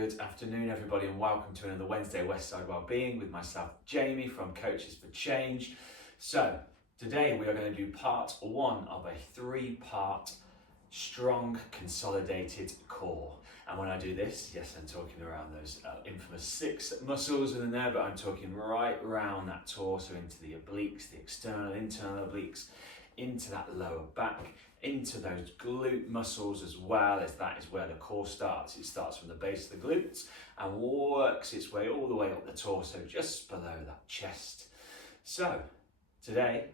Good afternoon, everybody, and welcome to another Wednesday Westside Wellbeing with myself, Jamie from Coaches for Change. So, today we are going to do part one of a three-part strong consolidated core. And when I do this, yes, I'm talking around those infamous 6 muscles within there, but I'm talking right around that torso into the obliques, the external, internal obliques, into that lower back, into those glute muscles as well, as that is where the core starts. It starts from the base of the glutes and works its way all the way up the torso, just below that chest. So today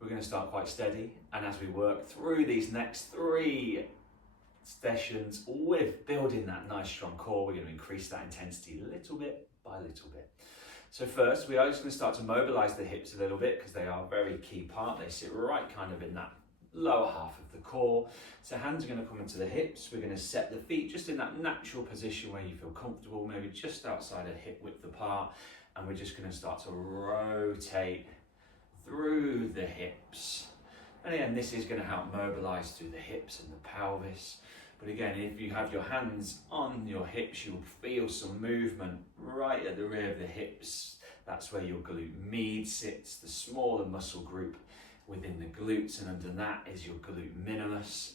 we're going to start quite steady, and as we work through these next 3 sessions with building that nice strong core, we're going to increase that intensity little bit by little bit. So first, we are just going to start to mobilize the hips a little bit, because they are a very key part. They sit right kind of in that lower half of the core. So hands are going to come into the hips. We're going to set the feet just in that natural position where you feel comfortable, maybe just outside a hip width apart. And we're just going to start to rotate through the hips. And again, this is going to help mobilize through the hips and the pelvis. But again, if you have your hands on your hips, you'll feel some movement right at the rear of the hips. That's where your glute med sits, the smaller muscle group within the glutes, and under that is your glute minimus.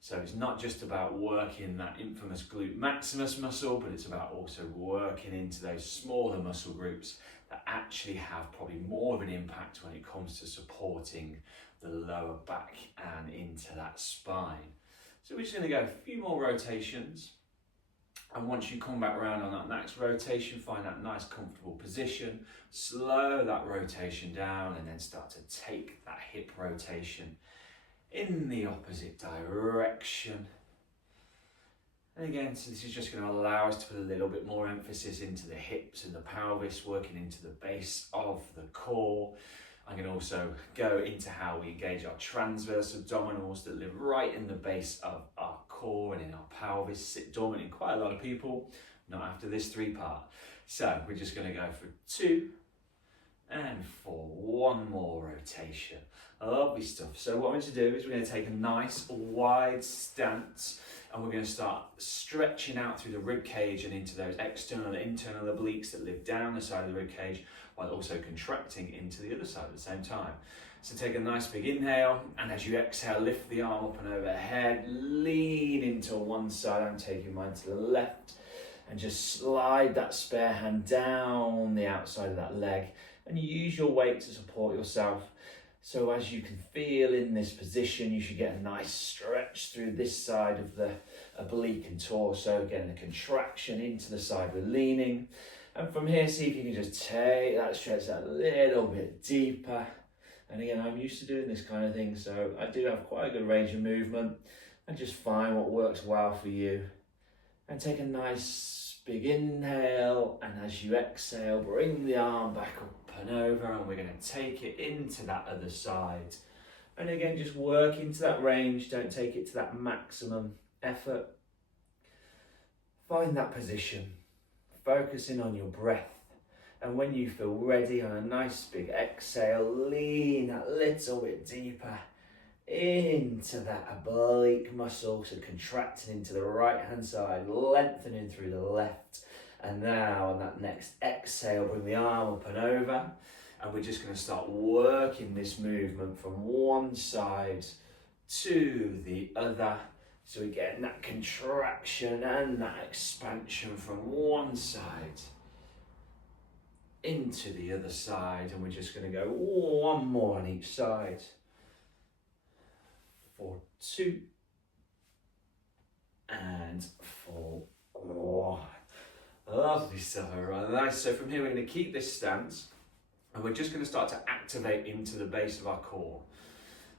So it's not just about working that infamous glute maximus muscle, but it's about also working into those smaller muscle groups that actually have probably more of an impact when it comes to supporting the lower back and into that spine. So we're just going to go a few more rotations, and once you come back around on that next rotation, find that nice comfortable position, slow that rotation down, and then start to take that hip rotation in the opposite direction. And again, so this is just going to allow us to put a little bit more emphasis into the hips and the pelvis, working into the base of the core. I'm going to also go into how we engage our transverse abdominals that live right in the base of our core and in our pelvis, sit dormant in quite a lot of people, not after this 3-part. So we're just going to go for 2 and for 1 more rotation. Lovely stuff. So what we're going to do is we're going to take a nice wide stance, and we're going to start stretching out through the rib cage and into those external and internal obliques that live down the side of the rib cage, while also contracting into the other side at the same time. So take a nice big inhale, and as you exhale, lift the arm up and overhead, lean into one side. I'm taking mine to the left, and just slide that spare hand down the outside of that leg, and use your weight to support yourself. So as you can feel in this position, you should get a nice stretch through this side of the oblique and torso, getting a contraction into the side we're leaning. And from here, see if you can just take that stretch a little bit deeper. And again, I'm used to doing this kind of thing, so I do have quite a good range of movement, and just find what works well for you. And take a nice big inhale, and as you exhale, bring the arm back up and over, and we're going to take it into that other side. And again, just work into that range, don't take it to that maximum effort. Find that position, focusing on your breath. And when you feel ready, on a nice big exhale, lean a little bit deeper into that oblique muscle, so contracting into the right hand side, lengthening through the left. And now on that next exhale, bring the arm up and over, and we're just going to start working this movement from one side to the other. So we're getting that contraction and that expansion from one side into the other side, and we're just going to go 1 more on each side. For 2 and for 1. Lovely stuff, everyone. Nice. So from here, we're going to keep this stance, and we're just going to start to activate into the base of our core.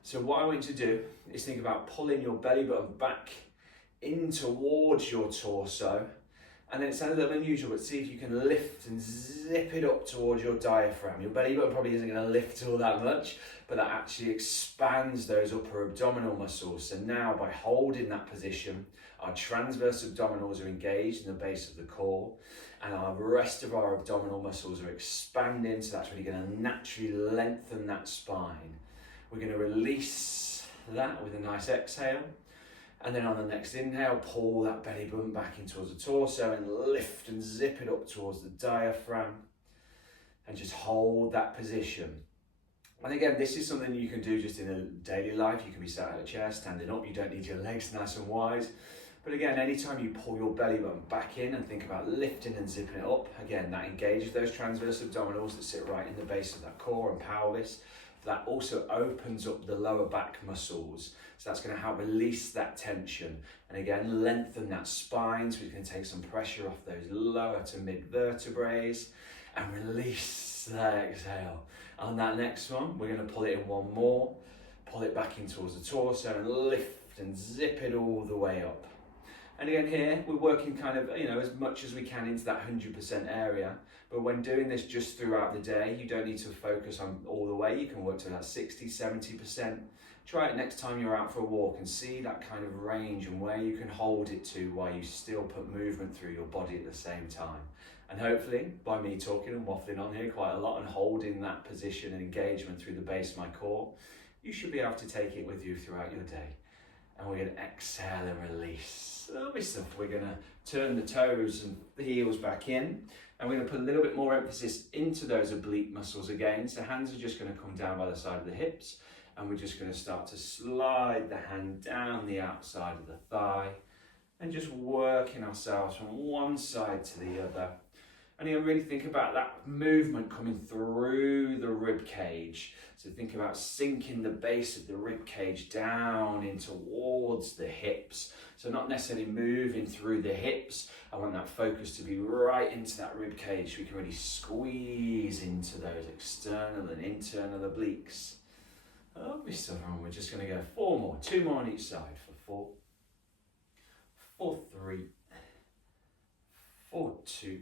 So what I want you to do is think about pulling your belly button back in towards your torso. And then it sounds a little unusual, but see if you can lift and zip it up towards your diaphragm. Your belly button probably isn't going to lift all that much, but that actually expands those upper abdominal muscles. So now, by holding that position, our transverse abdominals are engaged in the base of the core, and our rest of our abdominal muscles are expanding, so that's really going to naturally lengthen that spine. We're going to release that with a nice exhale, And then on the next inhale, pull that belly button back in towards the torso and lift and zip it up towards the diaphragm. And just hold that position. And again, this is something you can do just in a daily life. You can be sat in a chair, standing up. You don't need your legs nice and wide. But again, anytime you pull your belly button back in and think about lifting and zipping it up, again, that engages those transverse abdominals that sit right in the base of that core and pelvis. That also opens up the lower back muscles. So that's going to help release that tension. And again, lengthen that spine so we can take some pressure off those lower to mid vertebrae and release that exhale. On that next one, we're going to pull it in one more, pull it back in towards the torso and lift and zip it all the way up. And again here, we're working kind of, as much as we can into that 100% area. But when doing this just throughout the day, you don't need to focus on all the way. You can work to that 60, 70%. Try it next time you're out for a walk and see that kind of range and where you can hold it to while you still put movement through your body at the same time. And hopefully, by me talking and waffling on here quite a lot and holding that position and engagement through the base of my core, you should be able to take it with you throughout your day. And we're going to exhale and release. Lovely stuff. We're going to turn the toes and the heels back in. And we're going to put a little bit more emphasis into those oblique muscles again. So hands are just going to come down by the side of the hips. And we're just going to start to slide the hand down the outside of the thigh. And just working ourselves from one side to the other. And you really think about that movement coming through the rib cage. So think about sinking the base of the rib cage down in towards the hips. So not necessarily moving through the hips. I want that focus to be right into that rib cage so we can really squeeze into those external and internal obliques. Lovely stuff. And we're just going to go 4 more, 2 more on each side for 4, 3, 4, 2,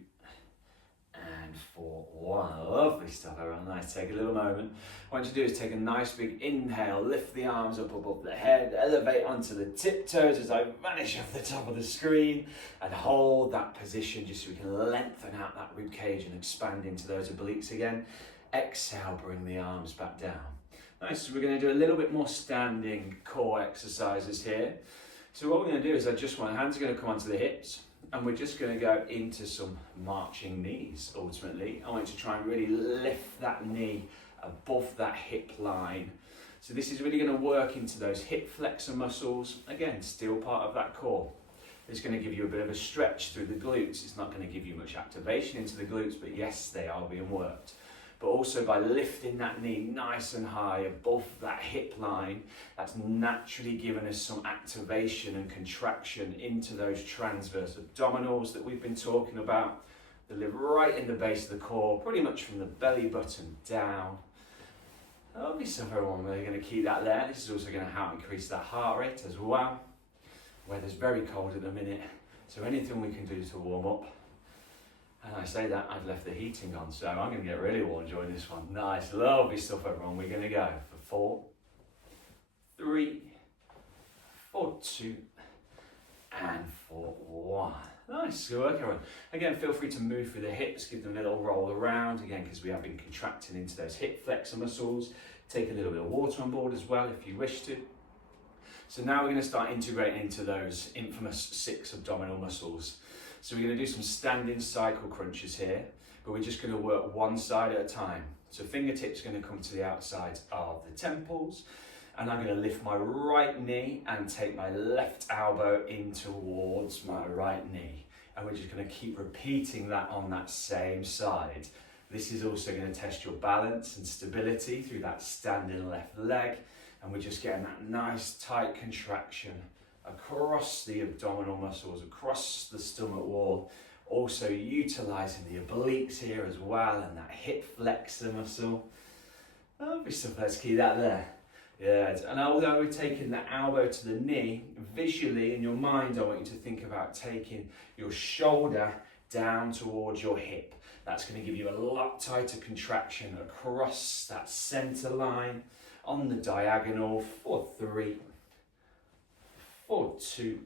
and 4, 1. Lovely stuff, everyone. Nice. Take a little moment. What you do is take a nice big inhale, lift the arms up above the head, elevate onto the tiptoes as I vanish off the top of the screen, and hold that position just so we can lengthen out that rib cage and expand into those obliques again. Exhale, bring the arms back down. Nice. So we're going to do a little bit more standing core exercises here. So what we're going to do is hands are going to come onto the hips. And we're just going to go into some marching knees, ultimately. I want you to try and really lift that knee above that hip line. So this is really going to work into those hip flexor muscles. Again, still part of that core. It's going to give you a bit of a stretch through the glutes. It's not going to give you much activation into the glutes, but yes, they are being worked. But also by lifting that knee nice and high above that hip line, that's naturally given us some activation and contraction into those transverse abdominals that we've been talking about. They live right in the base of the core, pretty much from the belly button down. Lovely stuff, everyone. We're going to keep that there. This is also going to help increase that heart rate as well. Weather's very cold at the minute, so anything we can do to warm up. And I say that, I've left the heating on, so I'm going to get really warm during this one. Nice, lovely stuff, everyone. We're going to go for 4, 3, 4, 2, and 4, 1. Nice, good work, everyone. Again, feel free to move through the hips, give them a little roll around, again, because we have been contracting into those hip flexor muscles. Take a little bit of water on board as well, if you wish to. So now we're going to start integrating into those infamous 6 abdominal muscles. So we're going to do some standing cycle crunches here, but we're just going to work one side at a time. So fingertips are going to come to the outside of the temples, and I'm going to lift my right knee and take my left elbow in towards my right knee. And we're just going to keep repeating that on that same side. This is also going to test your balance and stability through that standing left leg. And we're just getting that nice tight contraction across the abdominal muscles, across the stomach wall, also utilizing the obliques here as well and that hip flexor muscle. Lovely stuff, let's keep that there. Yeah, and although we're taking the elbow to the knee, visually in your mind I want you to think about taking your shoulder down towards your hip. That's going to give you a lot tighter contraction across that center line on the diagonal for 3, 4, 2,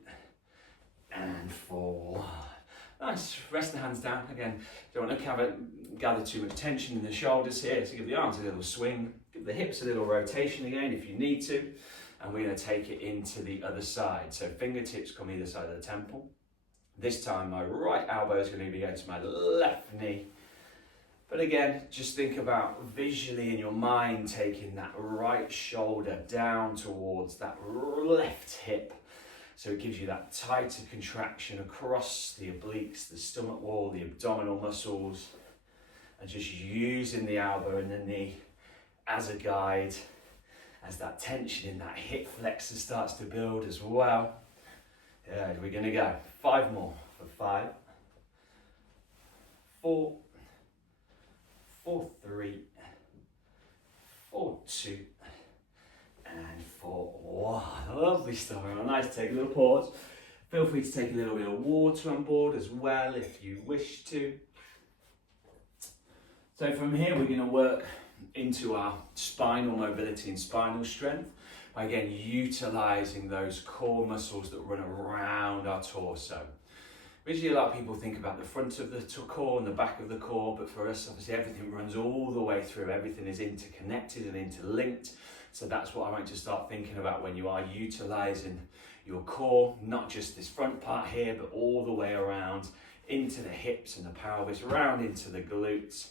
and 4, 1. Nice, rest the hands down. Again, don't want to gather too much tension in the shoulders here, so give the arms a little swing, give the hips a little rotation again if you need to. and we're going to take it into the other side. So fingertips come either side of the temple. This time my right elbow is going to be going to my left knee. But again, just think about visually in your mind taking that right shoulder down towards that left hip. So it gives you that tighter contraction across the obliques, the stomach wall, the abdominal muscles, and just using the elbow and the knee as a guide as that tension in that hip flexor starts to build as well. Yeah, we're going to go 5 more for 5, 4, 4, 3, 4, 2, and 4, 1. Lovely stuff. Nice, take a little pause. Feel free to take a little bit of water on board as well if you wish to. So from here we're going to work into our spinal mobility and spinal strength by again utilising those core muscles that run around our torso. Visually, a lot of people think about the front of the core and the back of the core, but for us, obviously, everything runs all the way through. Everything is interconnected and interlinked. So that's what I want you to start thinking about when you are utilising your core, not just this front part here, but all the way around into the hips and the pelvis, around into the glutes.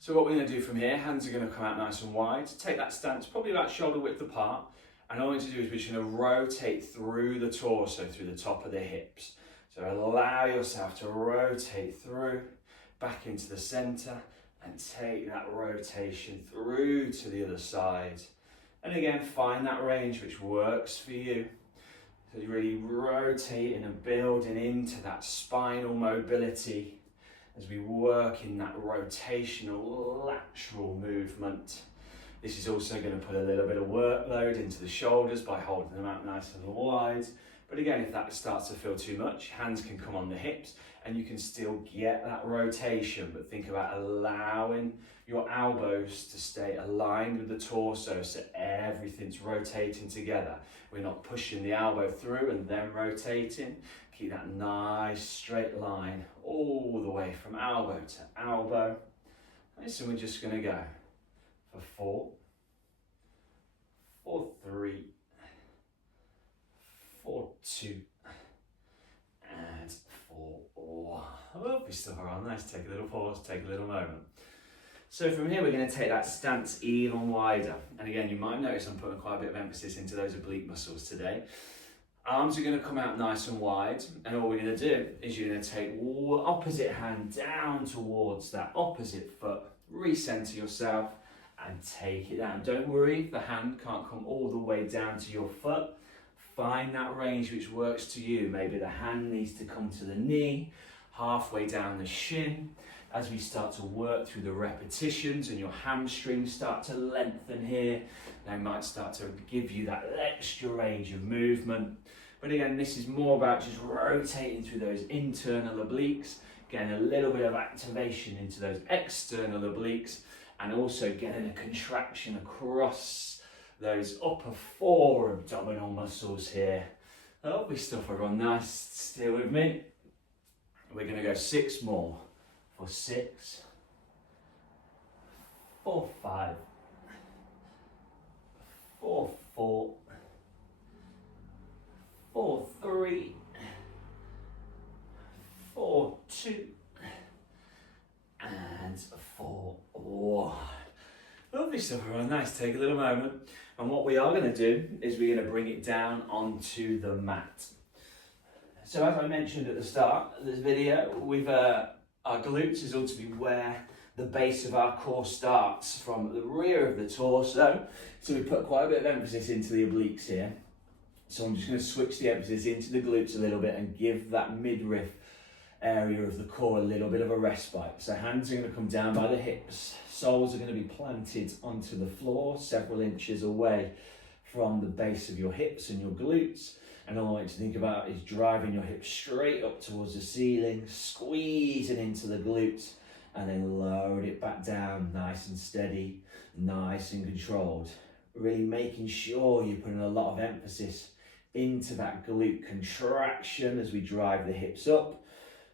So what we're going to do from here, hands are going to come out nice and wide. Take that stance, probably about shoulder width apart. And all we need to do is we're just going to rotate through the torso, through the top of the hips. So allow yourself to rotate through, back into the center, and take that rotation through to the other side. And again, find that range which works for you. So you're really rotating and building into that spinal mobility as we work in that rotational lateral movement. This is also going to put a little bit of workload into the shoulders by holding them out nice and wide. But again, if that starts to feel too much, hands can come on the hips and you can still get that rotation, but think about allowing your elbows to stay aligned with the torso so everything's rotating together. We're not pushing the elbow through and then rotating. Keep that nice straight line all the way from elbow to elbow. So we're just going to go for 4, 4, 3, 4, 2, and 4, 1. Lovely stuff. All right, nice. Take a little pause, take a little moment. So from here, we're going to take that stance even wider. And again, you might notice I'm putting quite a bit of emphasis into those oblique muscles today. Arms are going to come out nice and wide. And all we're going to do is you're going to take opposite hand down towards that opposite foot. Recenter yourself and take it down. Don't worry if the hand can't come all the way down to your foot. Find that range which works to you. Maybe the hand needs to come to the knee, halfway down the shin. As we start to work through the repetitions and your hamstrings start to lengthen here, they might start to give you that extra range of movement. But again, this is more about just rotating through those internal obliques, getting a little bit of activation into those external obliques, and also getting a contraction across those upper 4 abdominal muscles here. Lovely stuff, everyone. Nice, stay with me. We're going to go 6 more. For 6, 4, 5, 4, 4, 4, 3, 4, 2, and 4, 1. Lovely stuff, everyone. Nice. Take a little moment. And what we are going to do is we're going to bring it down onto the mat. So as I mentioned at the start of this video, our glutes is ultimately where the base of our core starts, from the rear of the torso. So we put quite a bit of emphasis into the obliques here. So I'm just going to switch the emphasis into the glutes a little bit and give that midriff area of the core a little bit of a respite. So hands are going to come down by the hips. Soles are going to be planted onto the floor several inches away from the base of your hips and your glutes. And all I want you to think about is driving your hips straight up towards the ceiling, squeezing into the glutes, and then lower it back down, nice and steady, nice and controlled. Really making sure you're putting a lot of emphasis into that glute contraction as we drive the hips up.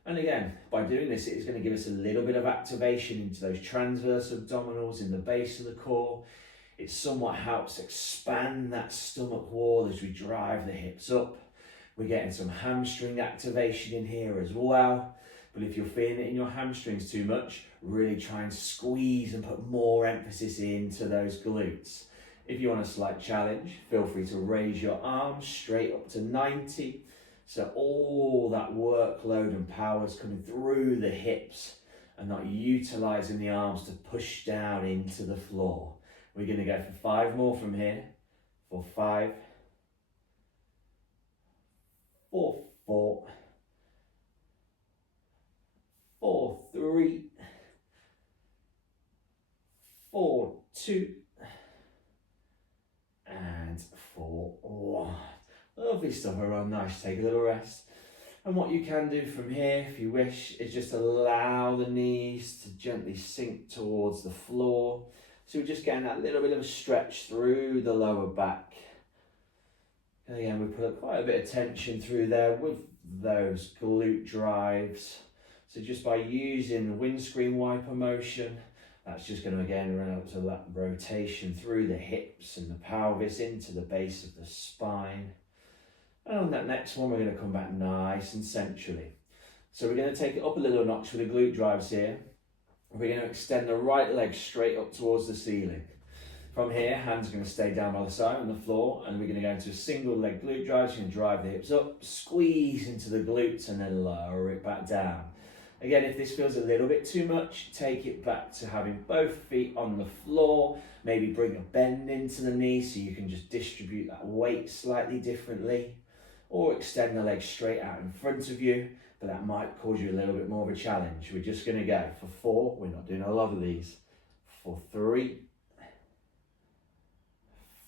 And again, by doing this, it's going to give us a little bit of activation into those transverse abdominals in the base of the core. It somewhat helps expand that stomach wall as we drive the hips up. We're getting some hamstring activation in here as well. But if you're feeling it in your hamstrings too much, really try and squeeze and put more emphasis into those glutes. If you want a slight challenge, feel free to raise your arms straight up to 90. So all that workload and power is coming through the hips and not utilizing the arms to push down into the floor. We're going to go for 5 more from here. For 5, 4, 4, 4, 3, 4, 2, and 4, 1. Lovely stuff, everyone. Nice. Take a little rest. And what you can do from here, if you wish, is just allow the knees to gently sink towards the floor. So we're just getting that little bit of a stretch through the lower back. And again, we put quite a bit of tension through there with those glute drives. So just by using the windscreen wiper motion, that's just going to again around to that rotation through the hips and the pelvis into the base of the spine. And on that next one, we're going to come back nice and centrally. So we're going to take it up a little notch with the glute drives here. We're going to extend the right leg straight up towards the ceiling. From here, hands are going to stay down by the side on the floor, and we're going to go into a single leg glute drive. So you can drive the hips up, squeeze into the glutes, and then lower it back down. Again, if this feels a little bit too much, take it back to having both feet on the floor. Maybe bring a bend into the knee so you can just distribute that weight slightly differently. Or extend the leg straight out in front of you, but that might cause you a little bit more of a challenge. We're just going to go for 4. We're not doing a lot of these. For 3,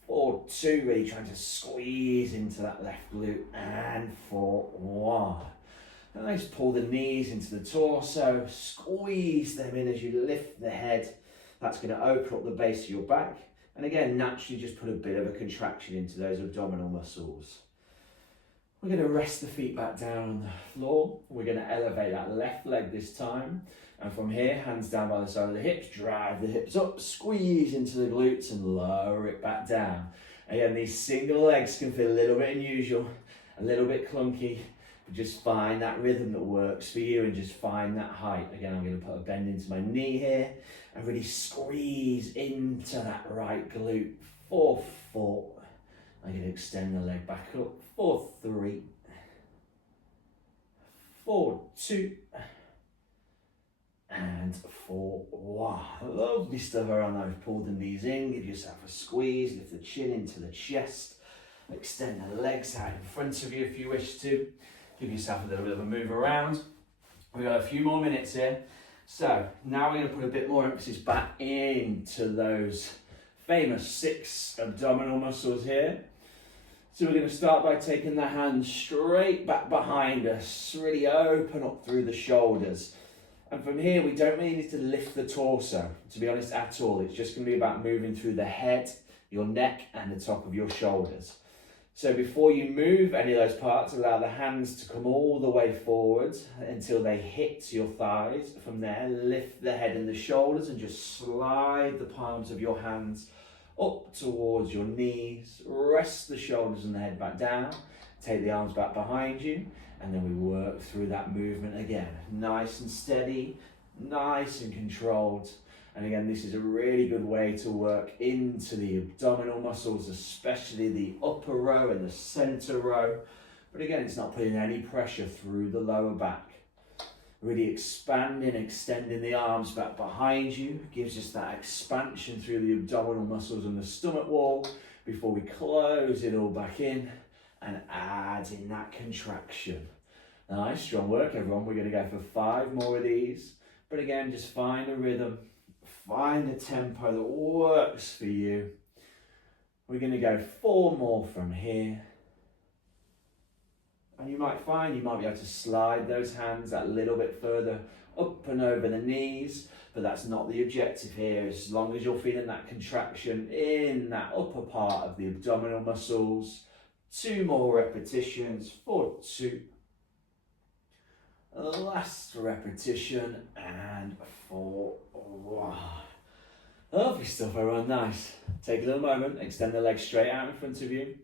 4, 2, really trying to squeeze into that left glute, and for 1. Nice, pull the knees into the torso, squeeze them in as you lift the head. That's going to open up the base of your back, and again, naturally just put a bit of a contraction into those abdominal muscles. We're going to rest the feet back down on the floor. We're going to elevate that left leg this time. And from here, hands down by the side of the hips, drive the hips up, squeeze into the glutes and lower it back down. Again, these single legs can feel a little bit unusual, a little bit clunky, but just find that rhythm that works for you and just find that height. Again, I'm going to put a bend into my knee here and really squeeze into that right glute. 4, 4. I'm going to extend the leg back up. 4, 3, 4, 2, and 4, 1. Lovely stuff around those. Pull the knees in, give yourself a squeeze, lift the chin into the chest, extend the legs out in front of you if you wish to. Give yourself a little bit of a move around. We've got a few more minutes here. So now we're going to put a bit more emphasis back into those famous 6 abdominal muscles here. So we're going to start by taking the hands straight back behind us, really open up through the shoulders. And from here, we don't really need to lift the torso, to be honest, at all. It's just going to be about moving through the head, your neck, and the top of your shoulders. So before you move any of those parts, allow the hands to come all the way forward until they hit your thighs. From there, lift the head and the shoulders and just slide the palms of your hands up towards your knees. Rest the shoulders and the head back down. Take the arms back behind you, and then we work through that movement again. Nice and steady, nice and controlled. And again, this is a really good way to work into the abdominal muscles, especially the upper row and the center row. But again, it's not putting any pressure through the lower back. Really expanding, extending the arms back behind you. Gives us that expansion through the abdominal muscles and the stomach wall before we close it all back in and add in that contraction. Nice, strong work, everyone. We're going to go for 5 more of these. But again, just find a rhythm. Find a tempo that works for you. We're going to go 4 more from here. And you might find you might be able to slide those hands that little bit further up and over the knees, but that's not the objective here. As long as you're feeling that contraction in that upper part of the abdominal muscles. 2 more repetitions. 4, 2. Last repetition, and 4, 1. Lovely stuff, everyone, nice. Take a little moment, extend the legs straight out in front of you.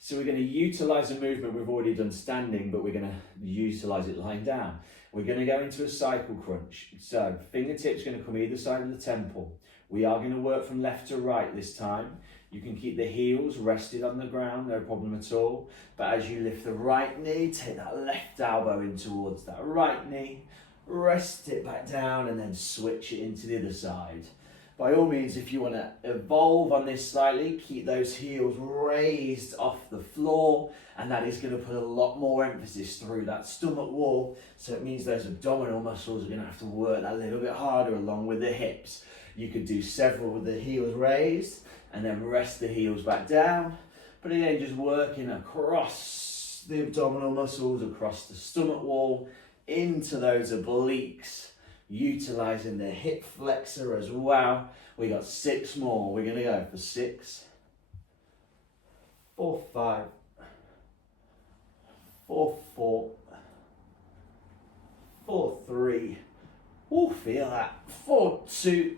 So we're going to utilise a movement we've already done standing, but we're going to utilise it lying down. We're going to go into a cycle crunch. So fingertips going to come either side of the temple. We are going to work from left to right this time. You can keep the heels rested on the ground, no problem at all. But as you lift the right knee, take that left elbow in towards that right knee, rest it back down and then switch it into the other side. By all means, if you want to evolve on this slightly, keep those heels raised off the floor, and that is going to put a lot more emphasis through that stomach wall. So it means those abdominal muscles are going to have to work that little bit harder along with the hips. You could do several with the heels raised and then rest the heels back down. But again, just working across the abdominal muscles, across the stomach wall, into those obliques, utilising the hip flexor as well. We got 6 more. We're going to go for 6, 4, 5, 4, 4, 4, 3. Oh, feel that. 4, 2,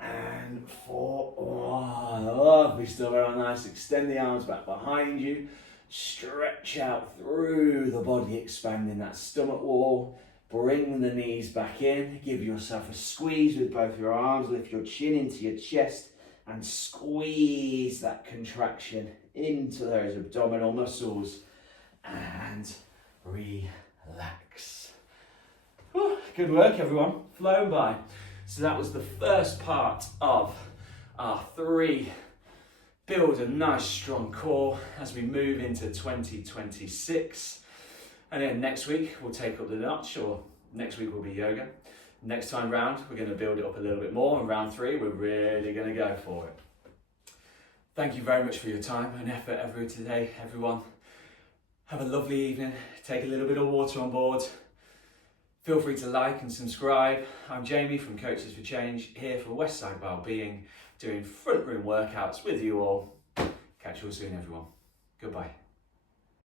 and 4, 1. Lovely stuff, very nice. Extend the arms back behind you. Stretch out through the body, expanding that stomach wall. Bring the knees back in. Give yourself a squeeze with both your arms. Lift your chin into your chest and squeeze that contraction into those abdominal muscles and relax. Whew, good work, everyone. Flown by. So that was the first part of our 3. Build a nice strong core as we move into 2026. And then next week we'll take up the notch, or next week will be yoga. Next time round we're going to build it up a little bit more, and round 3 we're really going to go for it. Thank you very much for your time and effort today, everyone. Have a lovely evening. Take a little bit of water on board. Feel free to like and subscribe. I'm Jamie from Coaches for Change, here for Westside Wellbeing, doing front room workouts with you all. Catch you all soon, everyone. Goodbye.